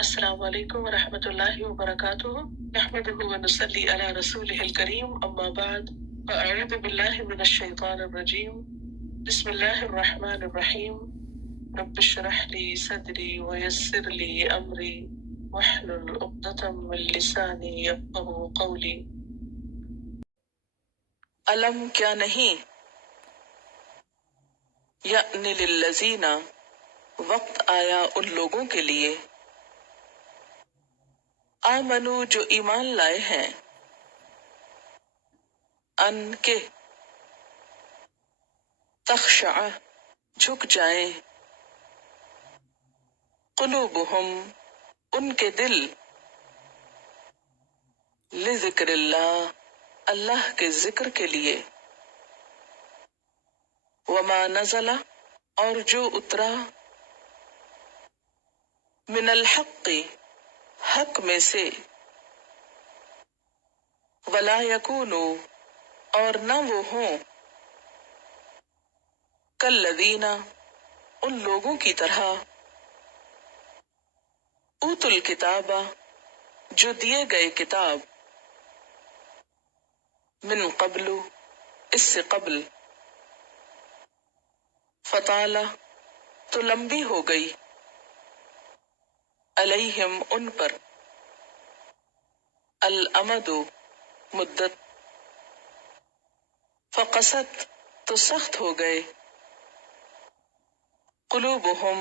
السلام علیکم ورحمۃ اللہ وبرکاتہ نحمده ونصلی علی رسولہ الکریم اما بعد فاعوذ باللہ من الشیطان الرجیم بسم اللہ الرحمن الرحیم رب اشرح لی صدری ویسر لی امری واحلل عقدۃ من لسانی یفقهوا قولی۔ علم کیا نہیں، یعنی للذین، وقت آیا ان لوگوں کے لیے، آمنو جو ایمان لائے ہیں، ان کے تخشع جھک جائیں، قلوبہم ان کے دل، لذکر اللہ اللہ کے ذکر کے لیے، وما نزل اور جو اترا، من الحق حق میں سے، ولا یکونوا اور نہ وہ ہوں، کالذین ان لوگوں کی طرح، اوت الکتاب جو دیے گئے کتاب، من قبل اس سے قبل، فطال تو لمبی ہو گئی، علیہم ان پر، الامد مدت، فقست تو سخت ہو گئے، قلوبہم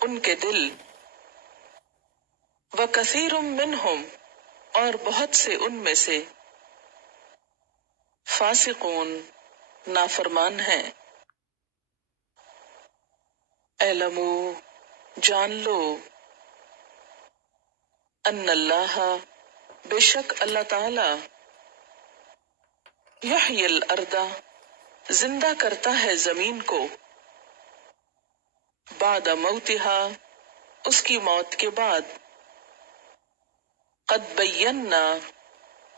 ان کے دل، وکثیر منہم اور بہت سے ان میں سے، فاسقون نافرمان ہیں، اعلموا جان لو، ان اللہ بے شک اللہ تعالی، یحیی الارض زندہ کرتا ہے زمین کو، بعد موتها اس کی موت کے بعد، قد بینا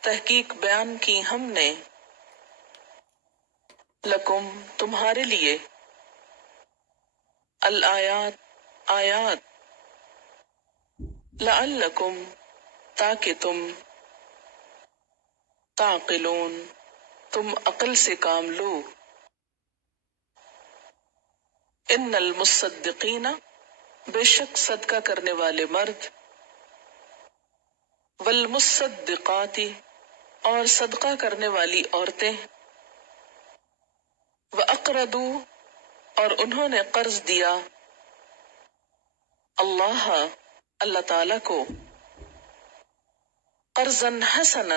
تحقیق بیان کی ہم نے، لکم تمہارے لیے، الآیات آیات، لعلکم تاکہ تم، تعقلون تم عقل سے کام لو، ان المصدقین بے شک صدقہ کرنے والے مرد، والمصدقات اور صدقہ کرنے والی عورتیں، وَأَقْرَضُوا اور انہوں نے قرض دیا، اللہ اللہ تعالی کو، قرضا حسنا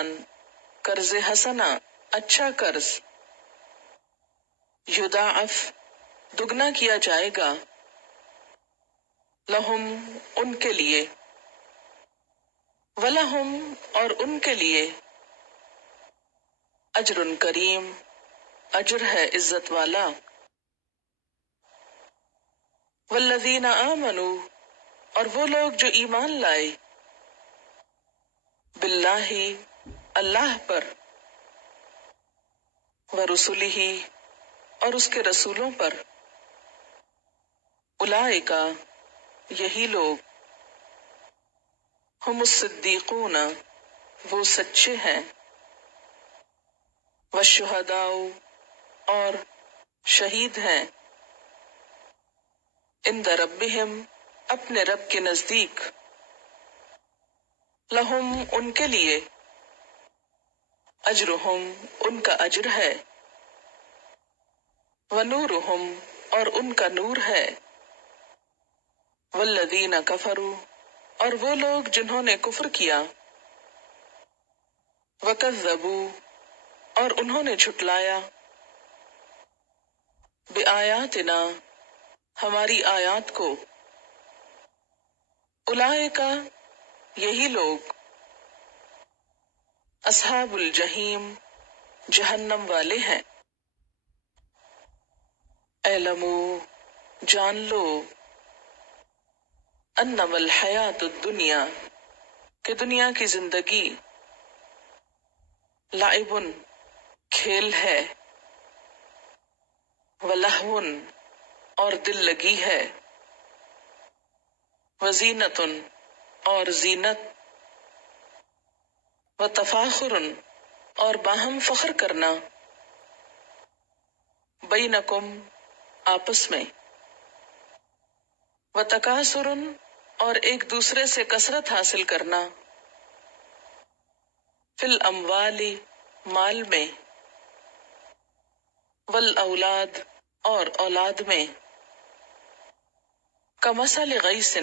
قرض حسنا اچھا قرض، یضاعف دگنا کیا جائے گا، لہم ان کے لیے، ولہم اور ان کے لیے، اجر کریم اجر ہے عزت والا، والذین آمنوا اور وہ لوگ جو ایمان لائے، باللہ اللہ پر، ورسلہ اور اس کے رسولوں پر، اولئک یہی لوگ، ہم الصدیقون وہ سچے ہیں، والشہداء اور شہید ہیں، عند ربہم اپنے رب کے نزدیک، لہم ان کے لیے، اجرہم ان کا اجر ہے، ونورہم اور ان کا نور ہے، والذین کفروا اور وہ لوگ جنہوں نے کفر کیا، وکذبوا اور انہوں نے جھٹلایا، بآیاتنا ہماری آیات کو، اولئک یہی لوگ، اصحاب الجحیم جہنم والے ہیں، اعلموا جان لو، انما الحیات الدنیا کہ دنیا کی زندگی، لعب کھیل ہے، ولہو اور دل لگی ہے، وزینت اور زینت، و تفاخر، اور باہم فخر کرنا، بینکم، آپس میں، و تکاثر، اور ایک دوسرے سے کثرت حاصل کرنا، فی الاموال، مال میں، والاولاد، اور اولاد میں، کمثل غیث،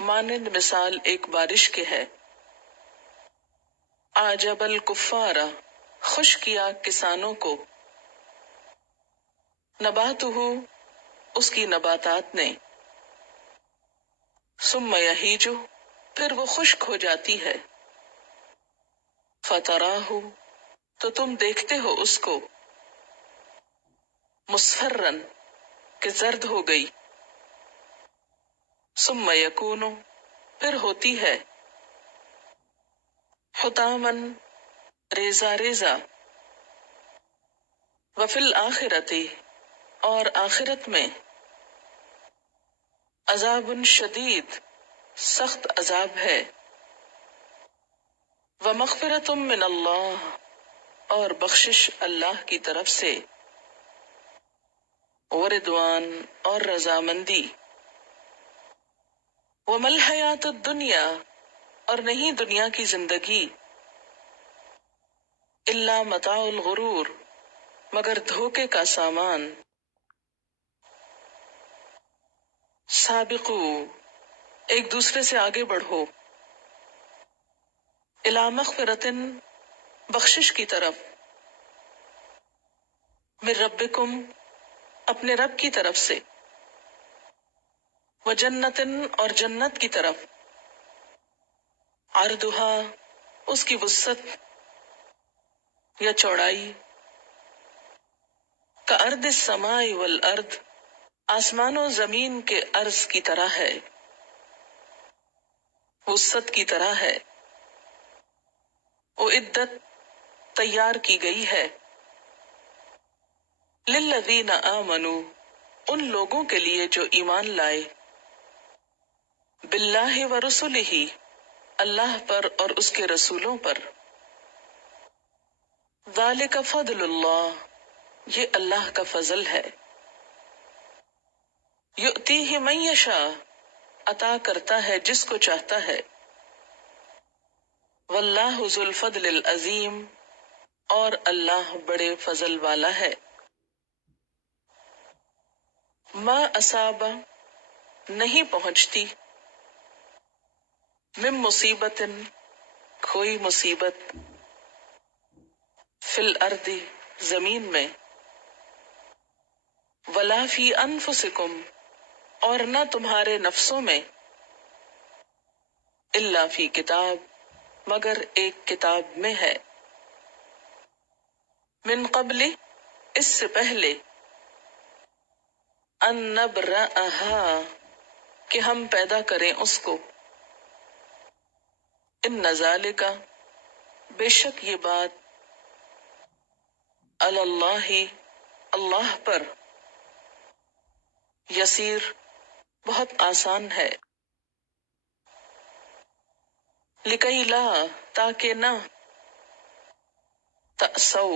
مانند مثال ایک بارش کے ہے، اعجب الکفار، خوش کیا کسانوں کو، نباتہ، اس کی نباتات نے، ثم یہیج، پھر وہ خشک ہو جاتی ہے، فتراہ، تو تم دیکھتے ہو اس کو، مصفرن، کہ زرد ہو گئی، ثم یکون، پھر ہوتی ہے، حطامن، ریزہ ریزہ، وفی الآخرۃ، اور آخرت میں، عذاب شدید، سخت عذاب ہے، ومغفرۃ من اللہ، اور بخشش اللہ کی طرف سے، ورضوان، اور رضامندی، وما الحیات الدنیا، اور نہیں دنیا کی زندگی، الا متاع الغرور، مگر دھوکے کا سامان، سابقو، ایک دوسرے سے آگے بڑھو، الی مغفرۃ، بخشش کی طرف، من ربکم، اپنے رب کی طرف سے، وجنت، اور جنت کی طرف، عرضھا، اس کی وسعت یا چوڑائی، کارض السماء والارض، آسمان و زمین کے عرض کی طرح ہے، وسعت کی طرح ہے، اعدت، تیار کی گئی ہے، للذین آمنوا، ان لوگوں کے لیے جو ایمان لائے، باللہ ورسلہ، اللہ پر اور اس کے رسولوں پر، ذالک فضل اللہ، یہ اللہ کا فضل ہے، یؤتیہ من یشاء، عطا کرتا ہے جس کو چاہتا ہے، واللہ ذو الفضل العظیم، اور اللہ بڑے فضل والا ہے، ما اصاب، نہیں پہنچتی، من مصیبت، کوئی مصیبت، فی الارض، زمین میں، ولا فی انفسکم، اور نہ تمہارے نفسوں میں، الا فی کتاب، مگر ایک کتاب میں ہے، من قبل، اس سے پہلے، ان نبرأہا، کہ ہم پیدا کریں اس کو، ان ذالک، بے شک یہ بات، علی اللہ، اللہ پر، یسیر، بہت آسان ہے، لکی لا، تاکہ نہ، تأسو،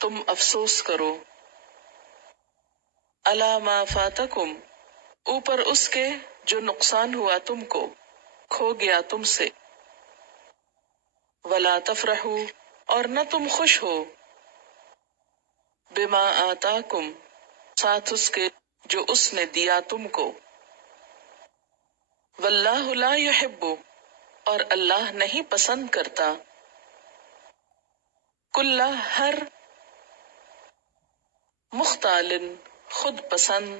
تم افسوس کرو، علی ما فاتکم، اوپر اس کے جو نقصان ہوا تم کو، کھو گیا تم سے، ولا تفرحوا، اور نہ تم خوش ہو، بما آتاکم، ساتھ اس کے جو اس نے دیا تم کو، واللہ لا یحب، اور اللہ نہیں پسند کرتا، کل، ہر، مختال، خود پسند،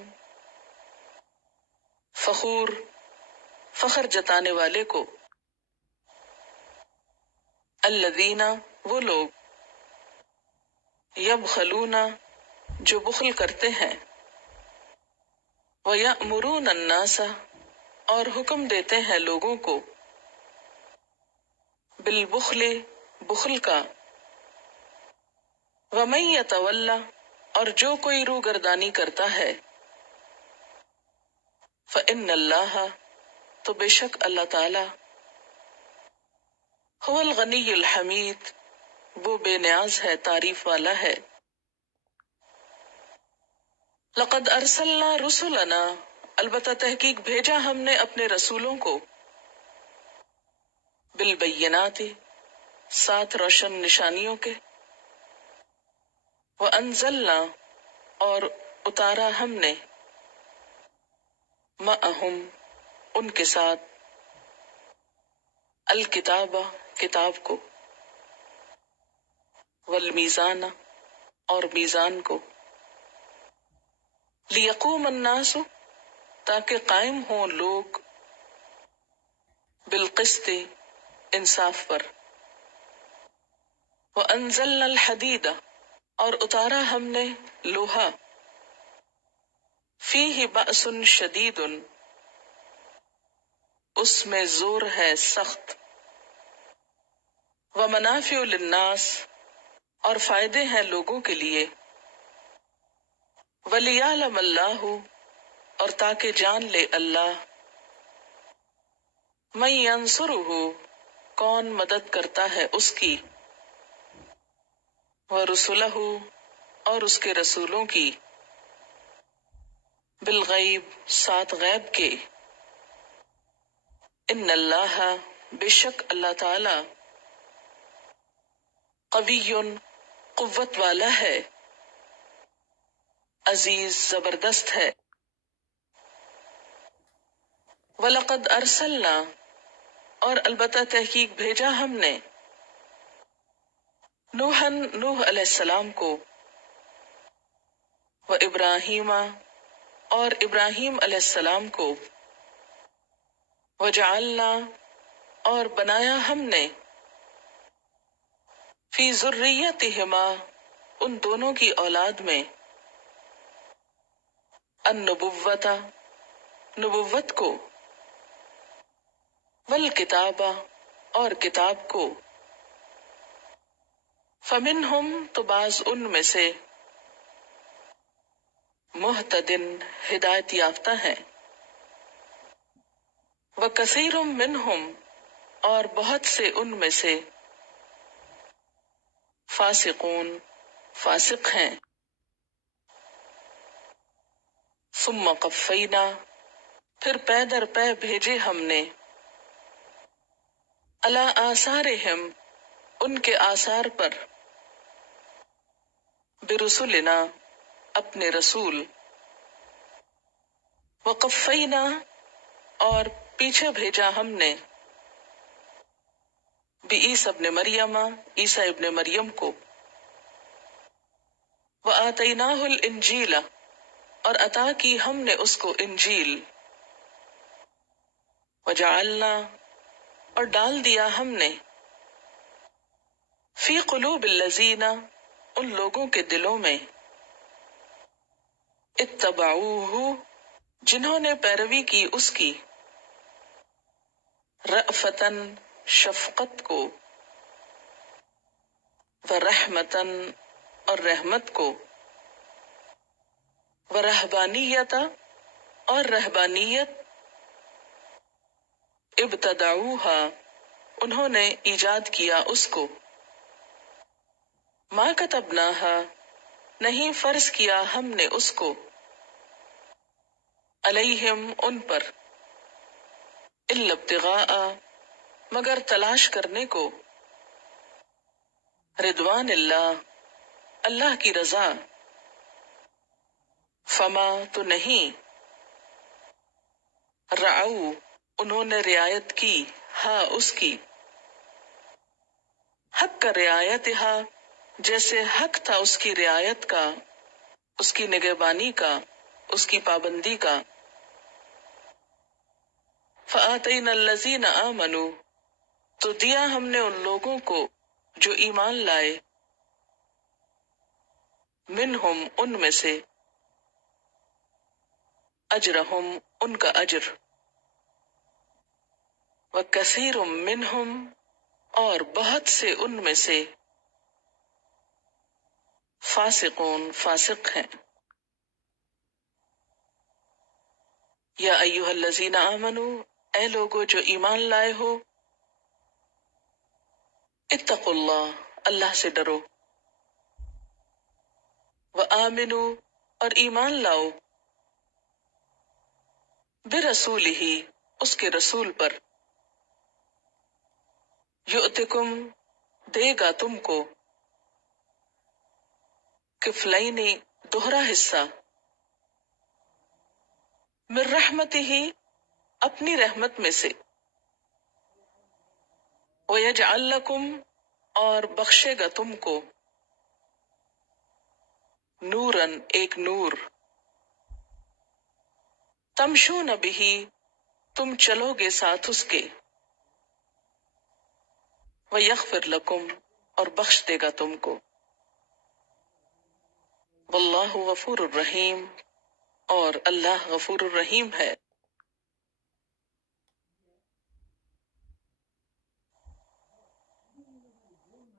فخور، فخر جتانے والے کو، الذین، وہ لوگ، یبخلون، جو بخل کرتے ہیں، وَيَأْمُرُونَ النَّاسَ، اور حکم دیتے ہیں لوگوں کو، بالبخل، بخل کا، وَمَن يَتَوَلَّ، اور جو کوئی روگردانی کرتا ہے، فَإِنَّ اللَّهَ، تو بے شک اللہ تعالی هو الغنی الحمید، وہ بے نیاز ہے، تعریف والا ہے۔ لقد ارسلنا رسلنا، البتہ تحقیق بھیجا ہم نے اپنے رسولوں کو، بالبینات، ساتھ روشن نشانیوں کے، وانزلنا، اور اتارا ہم نے، معہم، ان کے ساتھ، الکتاب، کتاب کو، والمیزان، اور میزان کو، لیقوم الناس، تاکہ قائم ہوں لوگ، بالقسط، انصاف پر، وانزلنا الحدید، اور اتارا ہم نے لوہا، فیہ بأس شدید، اس میں زور ہے سخت، ومنافع للناس، اور فائدے ہیں لوگوں کے لیے، ولیعلم اللہ، اور تاکہ جان لے اللہ، من ینصرہ، کون مدد کرتا ہے اس کی، ورسلہ، اور اس کے رسولوں کی، بالغیب، ساتھ غیب کے، ان اللہ، بے شک اللہ تعالی، قوی، قوت والا ہے، عزیز، زبردست ہے۔ وَلَقَدْ أَرْسَلْنَا، اور البتہ تحقیق بھیجا ہم نے، نوح علیہ السلام کو، وإبراہیم، اور ابراہیم علیہ السلام کو، وجعلنا، اور بنایا ہم نے، فی ذریتہما، ان دونوں کی اولاد میں، النبوۃ، نبوت کو، والکتاب، اور کتاب کو، فمنہم، تو بعض ان میں سے، مہتدن، ہدایت یافتہ ہیں، وکثیر منہم، اور بہت سے ان میں سے، فاسقون، فاسق ہیں۔ ثم قفینا، پھر پے در پے بھیجے ہم نے، علی آثارہم، ان کے آثار پر، برسلنا، اپنے رسول، وقفینا، اور پیچھے بھیجا ہم نے، بعیسی ابن مریم، عیسیٰ ابن مریم کو، وآتیناہ الانجیل، اور عطا کی ہم نے اس کو انجیل، وجعلنا، اور ڈال دیا ہم نے، فی قلوب الذین، ان لوگوں کے دلوں میں، اتبعوہ، جنہوں نے پیروی کی اس کی، رأفتن، شفقت کو، ورحمتن، اور رحمت کو، ورہبانیت، اور رہبانیت، ابتدعوہا، انہوں نے ایجاد کیا اس کو، ما کتبناہا، نہیں فرض کیا ہم نے اس کو، علیہم، ان پر، الا ابتغاء، مگر تلاش کرنے کو، رضوان اللہ، اللہ کی رضا، فما، تو نہیں، رعو، انہوں نے رعایت کی، ہاں اس کی، حق کا رعایت، ہاں جیسے حق تھا اس کی رعایت کا، اس کی نگہبانی کا، اس کی پابندی کا، فآتینا الذین آمنوا، تو دیا ہم نے ان لوگوں کو جو ایمان لائے، منہم، ان میں سے، اجرہم، ان کا اجر، وکثیر منہم، اور بہت سے ان میں سے، فاسقون، فاسق ہیں۔ یا ایھا الذین آمنوا، اے لوگو جو ایمان لائے ہو، اتقوا اللہ، اللہ سے ڈرو، وآمنوا، اور ایمان لاؤ، برسولہ، اس کے رسول پر، یؤتکم، دے گا تم کو، کفلین، دوہرا حصہ، من رحمتہ، اپنی رحمت میں سے، ویجعل لکم، اور بخشے گا تم کو، نورن، ایک نور، تمشون بہ، تم چلو گے ساتھ اس کے، ویغفر لکم، اور بخش دے گا تم کو، واللہ غفور الرحیم، اور اللہ غفور الرحیم ہے۔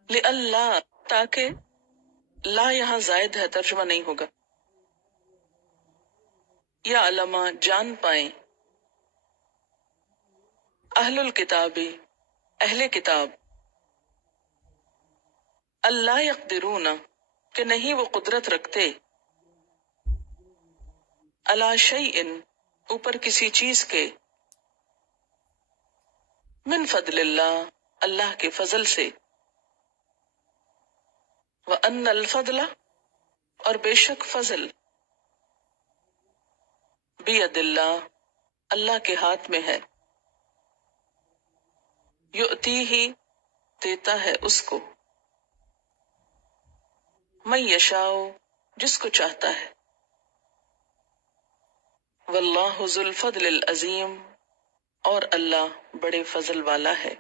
لئلا، تاکہ، لا یہاں زائد ہے، ترجمہ نہیں ہوگا، یا علما، جان پائیں، اہل الکتاب، اہل کتاب، اللہ یقدرون، کہ نہیں وہ قدرت رکھتے، علی شیء، اوپر کسی چیز کے، من فضل اللہ، اللہ کے فضل سے، وان الفضل، اور بے شک فضل، بید اللہ، اللہ کے ہاتھ میں ہے، یؤتی ہی، دیتا ہے اس کو، من یشاء، جس کو چاہتا ہے، واللہ ذو الفضل العظیم، اور اللہ بڑے فضل والا ہے۔